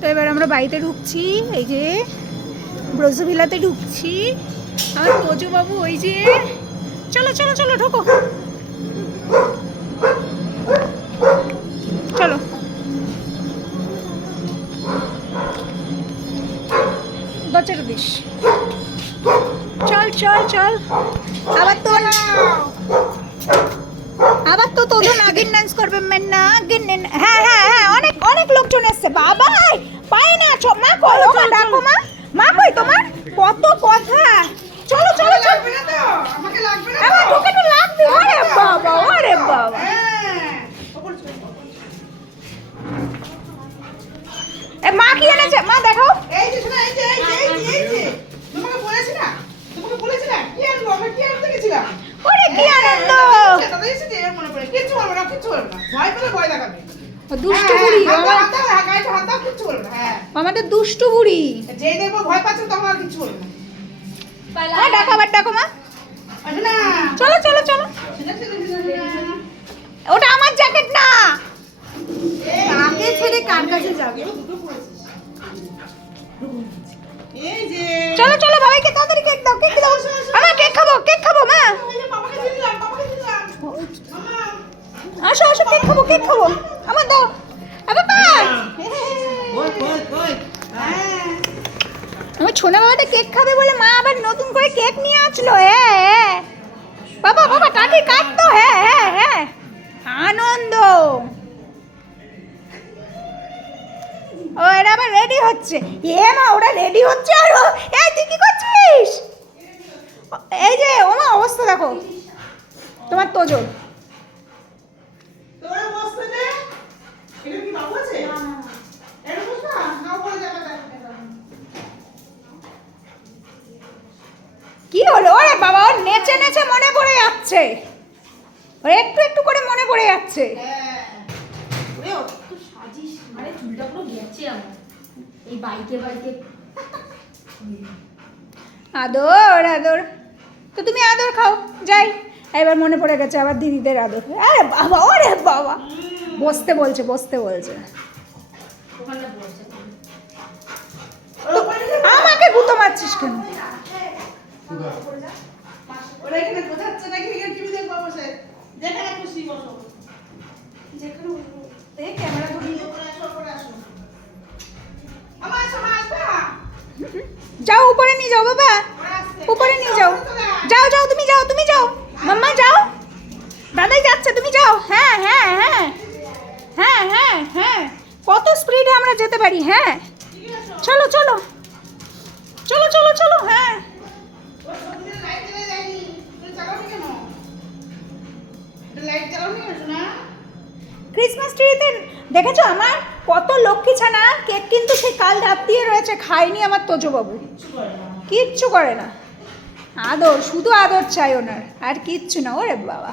তো এবার আমরা বাড়িতে ঢুকছি, এই যে ব্রজভিলাতে ঢুকছি। আমার তোজো বাবু ওই যে, চলো চলো চলো ঢোকো, চলো। দরজাটা দিস, চল চল চল। আবার তো তোজন নাগিন ডান্স করবে, নাগিন। হ্যাঁ হ্যাঁ হ্যাঁ, অনেক অনেক লোকজন এসছে বাবা, পায় না। মা কই, ও মা ডাকো, মা মা কই তোমার, কত কথা। চলো চলো চলো, আমাকে লাগবে না, আমার তোকে তো লাগবে। ওরে বাবা, ওরে বাবা, এ মা কি এনেছে, মা দেখো। এই যে শোনা, এই যে তোমাকে বলেছি না, কি আনবো, আমরা কি আনতে গেছিলাম। ওরে কি আনন্দ, দাদা এসেছে, এর মনে পড়ে। কিচ্ছু বলবে না, কিচ্ছু বলবে না, ভয় পেলে ভয় দেখাবে। দুষ্টু বুড়ি, হাত কিচ্ছু বলবে না। হ্যাঁ, আমাদের দুষ্টু বুড়ি। যেই দেখবো ভয় পাচ্ছে তখন আর কিচ্ছু বলবে না। হ্যাঁ ডাকো, আবার ডাকো মা। আসো না, চলো চলো চলো। ওটা আমার জ্যাকেট না, কাকে ছেড়ে কার কাছে যাবে। এই যে চলো চলো, বাবাইকে তাড়াতাড়ি কেক দাও, কেক দাও। আমার কেক খাবো, কেক খাবো মা। বাবাকে দিলাম। আসো আসো, কেক খাবো, কেক খাবো, আমার দাও। বাবা, আমার ছোনা বাবাটা কেক খাবে বলে মা আবার নতুন করে কেক নিয়ে আসলো। হ্যাঁ বাবা, বাবা কাকে কাটতো। হ্যাঁ হ্যাঁ হ্যাঁ, আনন্দ। ও এরা আবার রেডি হচ্ছে। এ মা, ওরা রেডি হচ্ছে। আর এই তুই কি করছিস? এই যে ও মা, অবস্থা দেখো তোমার তোজোর। তোরা বসতে দে। এটা কি বাবু আছে? এটা বস না, নাও পড়ে যাবে। কি হলো? ওরে বাবা, ওর নেচে নেচে মনে পড়ে যাচ্ছে, ওর একটু একটু করে মনে পড়ে যাচ্ছে। হ্যাঁ, ওরে তো সাজিস, আরে চুলটা পুরো গেছে আমার এই বাইকে বাইকে। আদর আদর, তো তুমি আদর খাও, যাই। এবার মনে পড়ে গেছে আবার দিদিদের আদর। আরে বাবা, ওরে বাবা, বসতে বলছে, বসতে বলছে। ওখানে বসে আমাকে গুতো মারছিস কেন? ওরা এখানে বোঝাচ্ছে নাকি, এখানে টিভি দেখবো বসে। যেখানে খুশি বসো, যেখানে বসবো। এই ক্যামেরা ধরিয়ে পরে আসো। আমার আসো, মা আসবে না। যাও উপরে নিয়ে যাও বাবা, উপরে নিয়ে যাও। যাও যাও, তুমি যাও, তুমি যাও মাম্মা, যাও। দাদাই যাচ্ছে, তুমি যাও। হ্যাঁ হ্যাঁ হ্যাঁ হ্যাঁ হ্যাঁ হ্যাঁ, কত স্পিডে আমরা যেতে পারি। হ্যাঁ চলো চলো চলো চলো চলো। হ্যাঁ, লাইট জ্বালা যায়নি, তুমি চালাওনি কেন? লাইট চালাওনি কেন না? ক্রিসমাস ট্রিতে দেখেছো আমার কত লক্ষ্মী ছানা, কেক কিন্তু সে কাল রাত দিয়ে রয়েছে, খায়নি আমার তোজো বাবু, কিচ্ছু করে না। আদর, শুধু আদর চাই ওনার, আর কিচ্ছু না। ওরে বাবা।